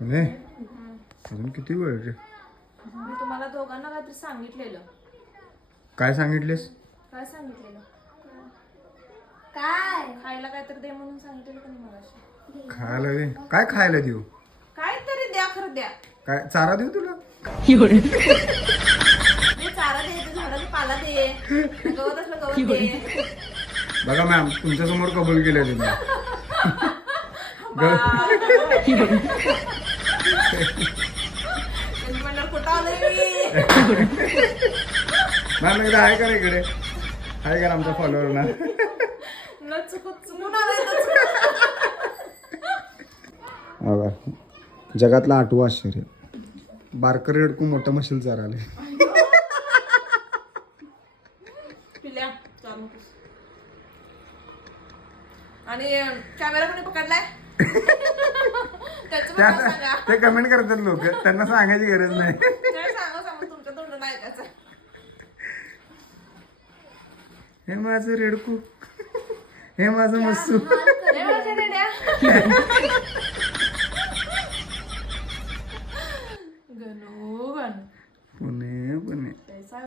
नाही अजून किती वेळ रे? मी तुम्हाला दोघांना काहीतरी सांगितलेलं. काय सांगितलेस? काय सांगितलेलं? काय खायला काहीतरी दे म्हणून सांगितलेलं का नाही मगाशी? खायला दे. काय खायला देऊ? काहीतरी द्या, खरं द्या. काय चारा देऊ तुला? दे चारा दे, ते झाडाला पाला दे, गवत असलं गवत दे. बघा मॅम तुमच्या समोर कबूल केलं तुम्ही. म्हणणार कुठं आलोय मी? मॅम एकदा आहे का रे इकडे? आहे का आमचा फॉलोअर ना? न चुकून आलोय तर बघा जगातला 8वं आश्चर्य, बारकर रेडकू मोठं मशील चाराले. पिल्या चार नकोस. आणि कॅमेरा कोणी पकडलाय? त्याचं पण नाव सांगा. ते कमेंट करतात लोक, त्यांना सांगायची गरज नाही. नाही, सांगा तुमच्या तोंडून ऐकायचं. हे माझं रेडकू, हे माझं मस्सू. हे माझ्या रेड्या.